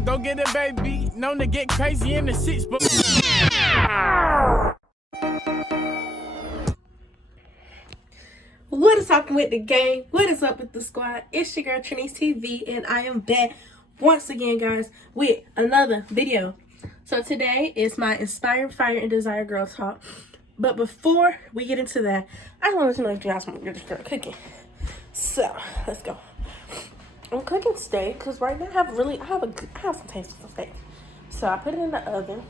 go get a baby. Known to get crazy in the seats, but what is happening with the gang? What is up with the squad? It's your girl treneceeetv, and I am back once again, guys, with another video. So today is my Inspire, Fire, and Desire Girl Talk. But before we get into that, I want to know if you guys want to get this girl cooking. So let's go. I'm cooking steak because right now I have some taste of steak. So I put it in the oven.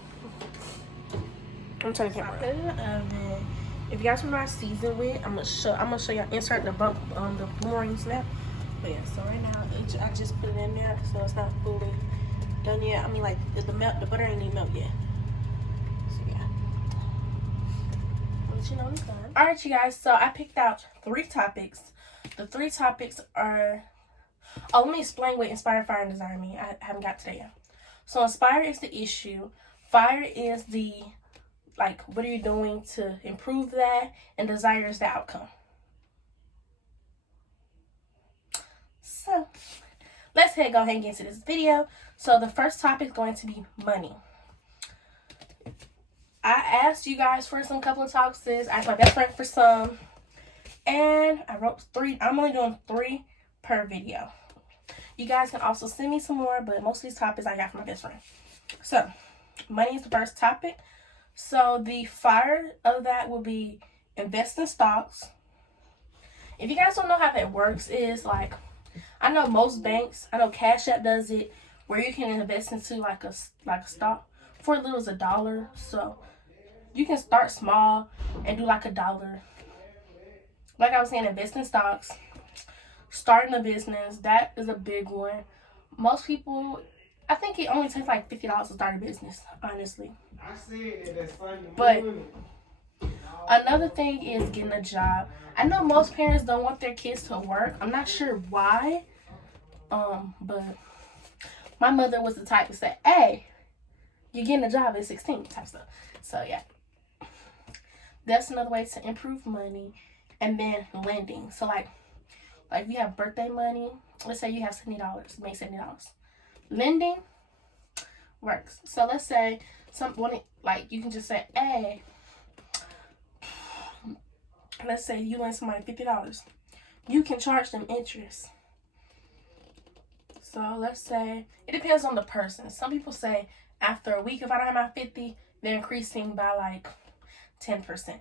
I'm turning the camera. I put it in the oven. If you guys want to know I season with, I'm gonna show y'all insert the boomerang snap. But yeah, so right now I just put it in there, so it's not fully done yet. I mean, like the butter ain't even melt yet. So yeah, I'll let you know when it's done. All right, you guys. So I picked out 3 topics. The 3 topics are. Oh, let me explain what Inspire, Fire, and Desire mean. I haven't got to that yet. So Inspire is the issue. Fire is the, like, what are you doing to improve that? And Desire is the outcome. So let's go ahead and get into this video. So the first topic is going to be money. I asked you guys for some couple of topics. I asked my best friend for some. And I wrote 3. I'm only doing 3 per video. You guys can also send me some more, but most of these topics I got from my best friend. So, money is the first topic. So, the fire of that will be invest in stocks. If you guys don't know how that works, is like, I know most banks, I know Cash App does it, where you can invest into like a stock for as little as $1. So, you can start small and do like $1. Like I was saying, invest in stocks. Starting a business, that is a big one. Most people, I think it only takes like $50 to start a business, honestly. I said that's funny. But another thing is getting a job. I know most parents don't want their kids to work. I'm not sure why. But my mother was the type to say, hey, you're getting a job at 16 type stuff. So yeah. That's another way to improve money. And then lending. So like if you have birthday money, let's say you have $70, make $70. Lending works. So let's say you can just say, hey, let's say you lend somebody $50. You can charge them interest. So let's say, it depends on the person. Some people say after a week, if I don't have my 50, they're increasing by like 10%.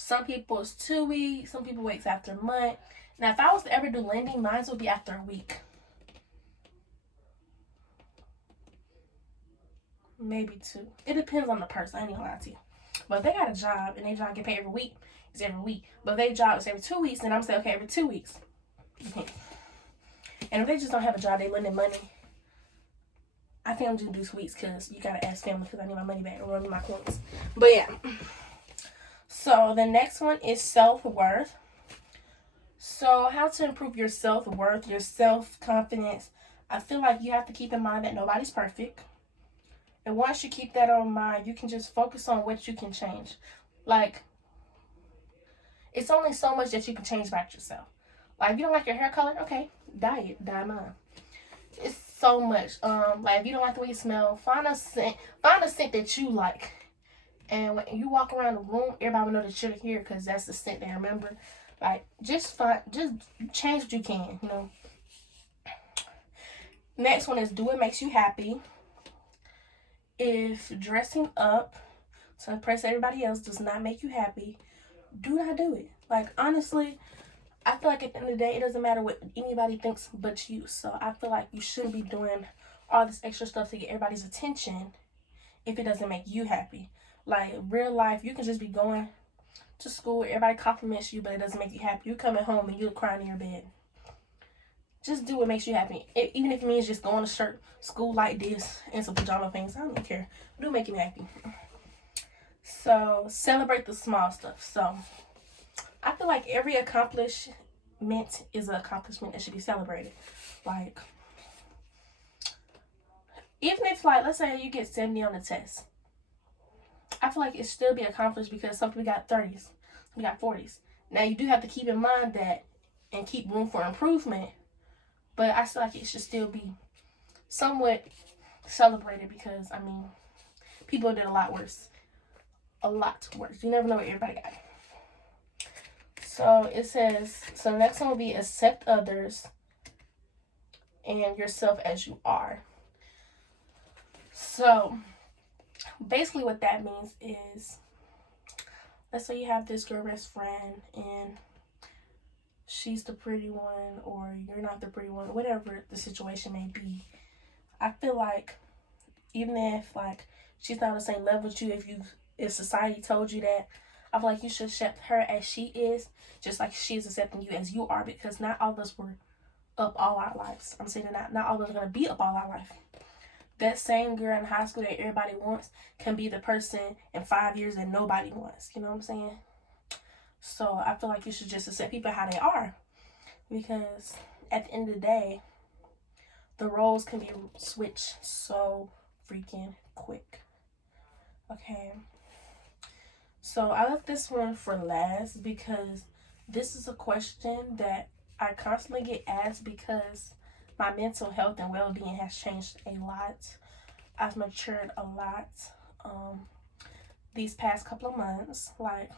Some people it's 2 weeks. Some people wait after a month. Now, if I was to ever do lending, mine would be after a week. Maybe 2. It depends on the person. I ain't gonna lie to you. But if they got a job and their job get paid every week, it's every week. But if their job is every 2 weeks, then I'm saying, okay, every 2 weeks. And if they just don't have a job, they lending money, I think I'm just gonna do weeks because you gotta ask family because I need my money back or run my coins. But yeah. So the next one is self-worth. So how to improve your self-worth, your self-confidence. I feel like you have to keep in mind that nobody's perfect. And once you keep that in mind, you can just focus on what you can change. Like, it's only so much that you can change about yourself. Like, if you don't like your hair color, okay, dye it, dye mine. It's so much. Like, if you don't like the way you smell, find a scent that you like. And when you walk around the room, everybody will know that you're here because that's the scent they remember. Like, just change what you can, you know. Next one is do what makes you happy. If dressing up to impress everybody else does not make you happy, do not do it. Like, honestly, I feel like at the end of the day, it doesn't matter what anybody thinks but you. So I feel like you shouldn't be doing all this extra stuff to get everybody's attention if it doesn't make you happy. Like, real life, you can just be going to school, everybody compliments you, but it doesn't make you happy. You coming home and you're crying in your bed. Just do what makes you happy. Even if it means just going to school like this and some pajama pants, I don't care. Do make you happy. So, celebrate the small stuff. So, I feel like every accomplishment is an accomplishment that should be celebrated. Like, even if, like, let's say you get 70 on the test. I feel like it still be accomplished because some people got 30s, some got 40s. Now, you do have to keep in mind that and keep room for improvement, but I feel like it should still be somewhat celebrated because, I mean, people did a lot worse. A lot worse. You never know what everybody got. So it says, so the next one will be accept others and yourself as you are. So basically what that means is, let's say you have this girl best friend and she's the pretty one or you're not the pretty one, whatever the situation may be. I feel like even if like she's not on the same level as you, if society told you that, I feel like you should accept her as she is, just like she is accepting you as you are, because not all of us were up all our lives. I'm saying that not all of us are going to be up all our life. That same girl in high school that everybody wants can be the person in 5 years that nobody wants. You know what I'm saying? So I feel like you should just accept people how they are, because at the end of the day, the roles can be switched so freaking quick. Okay. So I left this one for last because this is a question that I constantly get asked because my mental health and well-being has changed a lot. I've matured a lot these past couple of months. Like,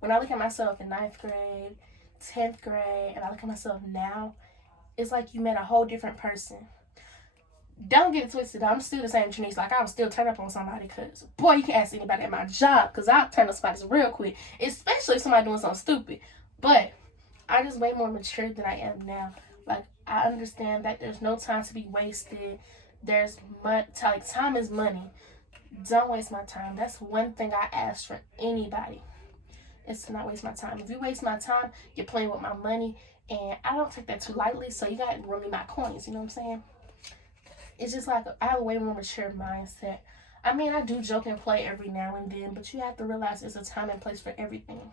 when I look at myself in 9th grade, 10th grade, and I look at myself now, it's like you met a whole different person. Don't get it twisted. I'm still the same Trinice. Like, I would still turn up on somebody because, boy, you can ask anybody at my job because I'll turn up somebody real quick, especially if somebody doing something stupid. But I'm just way more mature than I am now. Like, I understand that there's no time to be wasted. There's like, time is money. Don't waste my time. That's one thing I ask for anybody. It's to not waste my time. If you waste my time, you're playing with my money, and I don't take that too lightly, so you got to run me my coins, you know what I'm saying? It's just like, I have a way more mature mindset. I mean, I do joke and play every now and then, but you have to realize there's a time and place for everything.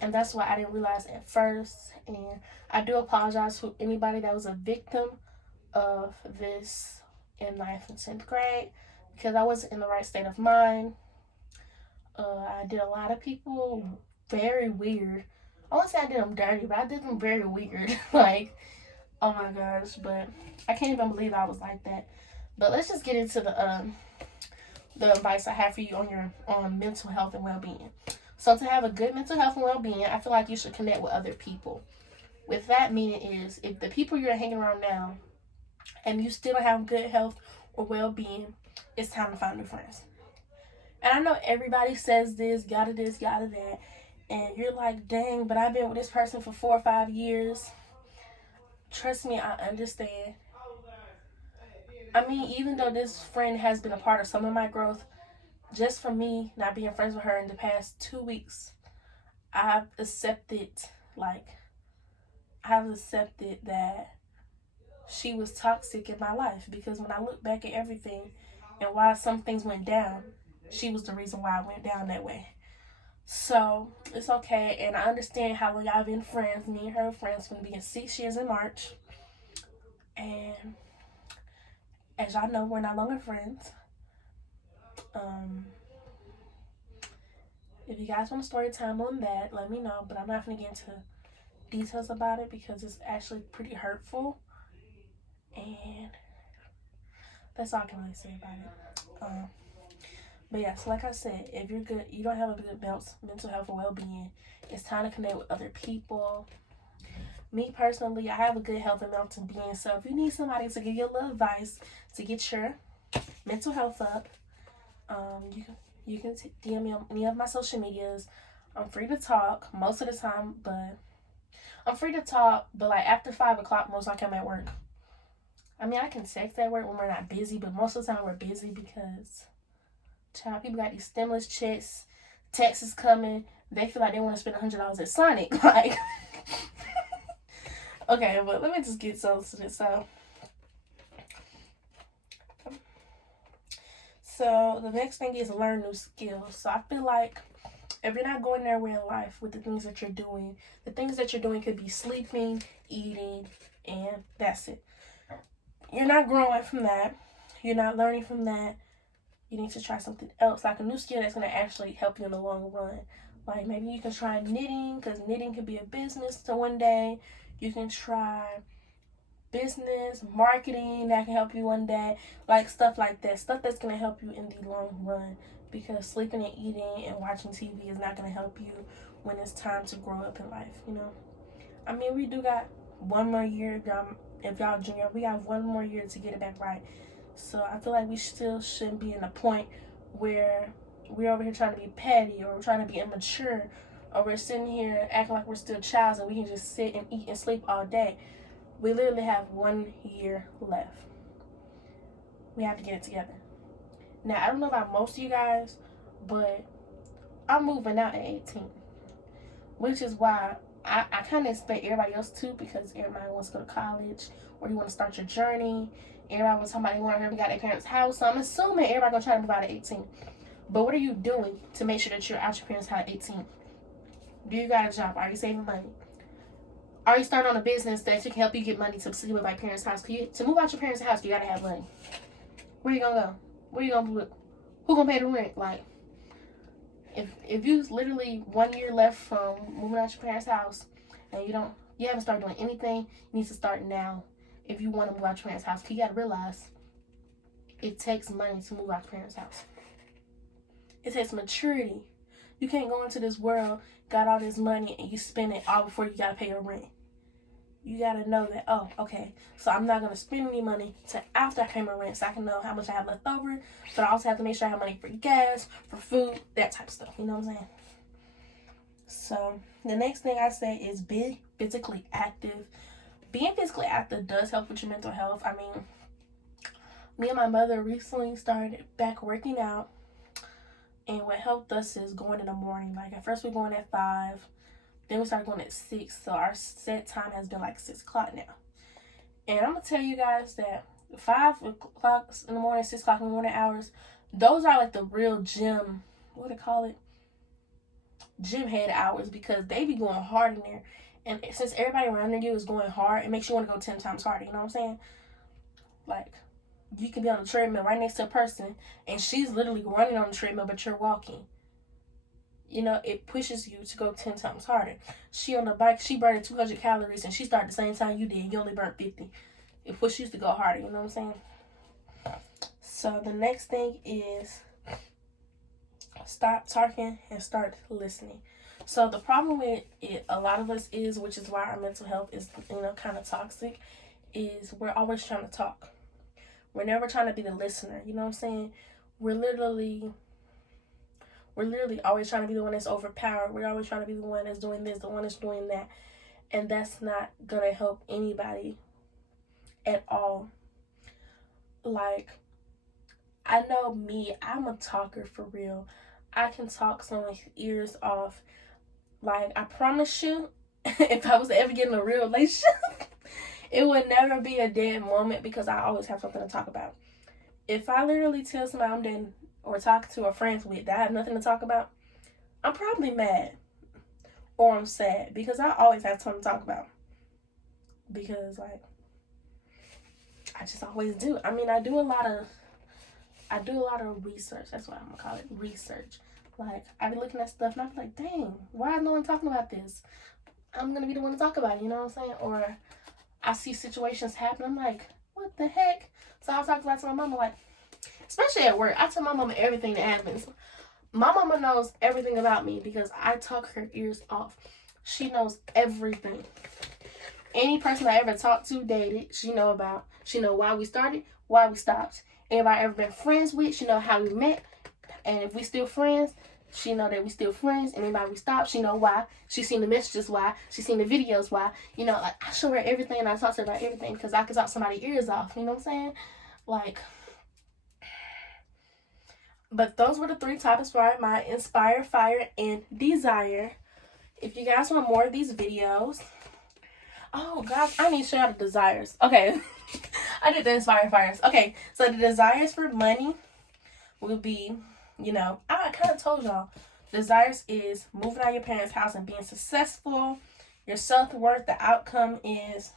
And that's why I didn't realize at first. And I do apologize to anybody that was a victim of this in 9th and 10th grade, because I wasn't in the right state of mind. I did a lot of people very weird. I won't say I did them dirty, but I did them very weird. Like, oh my gosh, but I can't even believe I was like that. But let's just get into the advice I have for you on mental health and well-being. So to have a good mental health and well-being, I feel like you should connect with other people. With that meaning is, if the people you're hanging around now and you still don't have good health or well-being, it's time to find new friends. And I know everybody says this, gotta that, and you're like, dang, but I've been with this person for 4 or 5 years. Trust me, I understand. I mean, even though this friend has been a part of some of my growth, just for me not being friends with her in the past 2 weeks, I've accepted that she was toxic in my life, because when I look back at everything and why some things went down, she was the reason why I went down that way. So it's okay, and I understand how long y'all been friends. Me and her friends gonna be in 6 years in March, and as y'all know, we're no longer friends. If you guys want a story time on that, let me know, but I'm not gonna get into details about it because it's actually pretty hurtful, and that's all I can really say about it. But yeah, so like I said, if you don't have a good mental health or well-being, it's time to connect with other people. Me personally, I have a good health and mental being, so if you need somebody to give you a little advice to get your mental health up, you can DM me on any of my social medias. I'm free to talk most of the time, but like after 5 o'clock, most likely I'm at work. I mean, I can text at work when we're not busy, but most of the time we're busy because people got these stimulus checks, taxes coming. They feel like they want to spend $100 at Sonic. Like, okay, but let me just get to this. So the next thing is learn new skills. So I feel like if you're not going anywhere in life with the things that you're doing, the things that you're doing could be sleeping, eating, and that's it. You're not growing from that. You're not learning from that. You need to try something else, like a new skill that's going to actually help you in the long run. Like, maybe you can try knitting, because knitting could be a business to one day. You can try business, marketing that can help you one day, like stuff like that. Stuff that's going to help you in the long run, because sleeping and eating and watching TV is not going to help you when it's time to grow up in life, you know. I mean, we do got one more year. If y'all junior, we got one more year to get it back right. So I feel like we still shouldn't be in a point where we're over here trying to be petty, or we're trying to be immature, or we're sitting here acting like we're still childs and we can just sit and eat and sleep all day. We literally have 1 year left. We have to get it together. Now, I don't know about most of you guys, but I'm moving out at 18, which is why I kind of expect everybody else to, because everybody wants to go to college, or you want to start your journey. Everybody wants somebody who already got their parents' house. So I'm assuming everybody gonna try to move out at 18. But what are you doing to make sure that you're out your parents' house at 18? Do you got a job? Are you saving money? Are you starting on a business that can help you get money to sleep at my parents' house? To move out your parents' house, you gotta have money. Where you gonna go? Where you gonna look? Who gonna pay the rent? Like, if you literally 1 year left from moving out your parents' house and you haven't started doing anything, you need to start now if you want to move out your parents' house. Because you gotta realize it takes money to move out your parents' house. It takes maturity. You can't go into this world, got all this money, and you spend it all before you gotta pay your rent. You gotta know that, oh, okay, so I'm not gonna spend any money till after I pay my rent, so I can know how much I have left over. But I also have to make sure I have money for gas, for food, that type of stuff. You know what I'm saying? So the next thing I say is be physically active. Being physically active does help with your mental health. I mean, me and my mother recently started back working out, and what helped us is going in the morning. Like, at first we're going at 5. Then we started going at 6, so our set time has been like 6 o'clock now. And I'm going to tell you guys that 5 o'clock in the morning, 6 o'clock in the morning hours, those are like the real gym, what do they call it? Gym head hours, because they be going hard in there. And since everybody around you is going hard, it makes you want to go 10 times harder, you know what I'm saying? Like, you can be on the treadmill right next to a person, and she's literally running on the treadmill, but you're walking. You know, it pushes you to go 10 times harder. She on the bike, she burned 200 calories, and she started the same time you did. You only burnt 50. It pushes you to go harder, you know what I'm saying? So the next thing is stop talking and start listening. So the problem with it, a lot of us is, which is why our mental health is, kind of toxic, is we're always trying to talk. We're never trying to be the listener, you know what I'm saying? We're literally always trying to be the one that's overpowered. We're always trying to be the one that's doing this, the one that's doing that. And that's not going to help anybody at all. Like, I know me, I'm a talker for real. I can talk someone's ears off. Like, I promise you, if I was to ever get in a real relationship, it would never be a dead moment, because I always have something to talk about. If I literally tell somebody I'm dating or talking to or friends with that I have nothing to talk about, I'm probably mad or I'm sad, because I always have something to talk about. Because, like, I just always do. I mean, I do a lot of research. That's what I'm gonna call it, research. Like, I be looking at stuff and I be like, dang, why is no one talking about this? I'm gonna be the one to talk about it, you know what I'm saying? Or I see situations happen, I'm like, what the heck? So I'll talk about it to my mama, like, especially at work. I tell my mama everything that happens. My mama knows everything about me because I talk her ears off. She knows everything. Any person I ever talked to, dated, she know about. She know why we started, why we stopped. Anybody I ever been friends with, she know how we met. And if we still friends, she know that we still friends. And anybody we stopped, she know why. She seen the messages why. She seen the videos why. You know, like, I show her everything and I talk to her about everything, because I can talk somebody's ears off. You know what I'm saying? Like, but those were the 3 topics for my Inspire, Fire, and Desire. If you guys want more of these videos, oh gosh, I need to show y'all the desires. Okay, I did the Inspire, Fires. Okay, so the desires for money will be, I kind of told y'all, desires is moving out of your parents' house and being successful. Your self-worth, the outcome is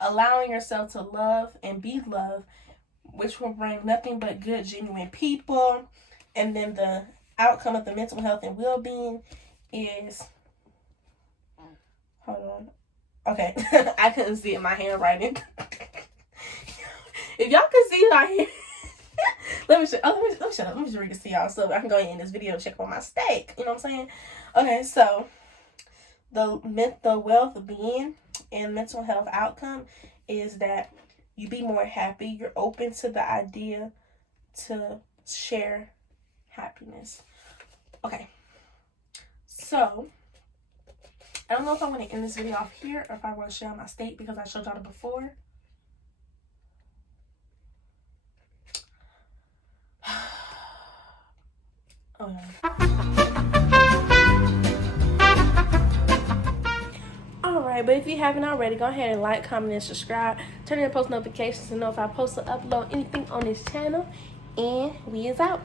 allowing yourself to love and be loved, which will bring nothing but good, genuine people. And then the outcome of the mental health and well-being is, hold on. Okay, I couldn't see it, my handwriting. If y'all could see my hand, let me shut up. Let me just read it to y'all so I can go ahead in this video and check on my steak. You know what I'm saying? Okay, so the wealth being and mental health outcome is that you be more happy. You're open to the idea to share happiness. Okay, so I don't know if I'm going to end this video off here or if I want to share my state because I showed y'all it before. Okay. Alright, but if you haven't already, go ahead and like, comment, and subscribe. Turn on post notifications to know if I post or upload anything on this channel. And we is out.